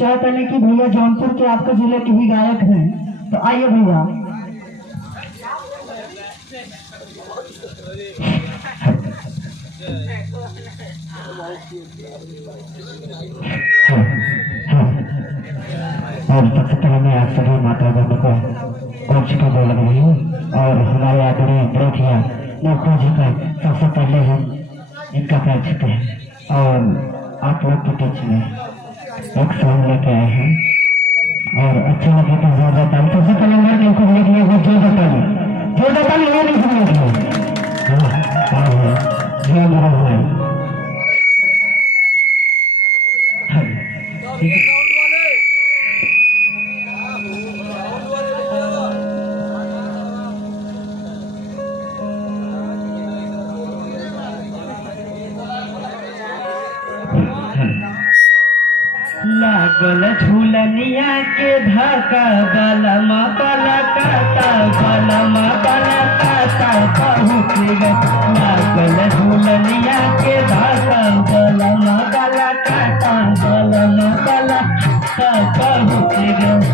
चाहते हैं कि भैया जौनपुर के आपके जिले के ही गायक हैं, तो आइए भैया। और सबसे पहले मैं आप सभी माता बहनों को कुछ का बोल रही हूँ और हमारे आदरणीय प्रोथिया नौखो जी का सबसे पहले हम इनका पैर छूते हैं और आप लोग के बीच में एक सॉन्ग लेके आए हैं और अच्छा लगे तो जोरदार ताली। सबसे पहले मैं इनको लेके आया हूँ जोरदार ताली ये नहीं सुनेंगे जो मेरा हुआ लागल झूलनिया के धक्का बलमा बलकाता पहुँच गए। लागल झूलनिया के धक्का बलमा बलकाता पहुँच गए।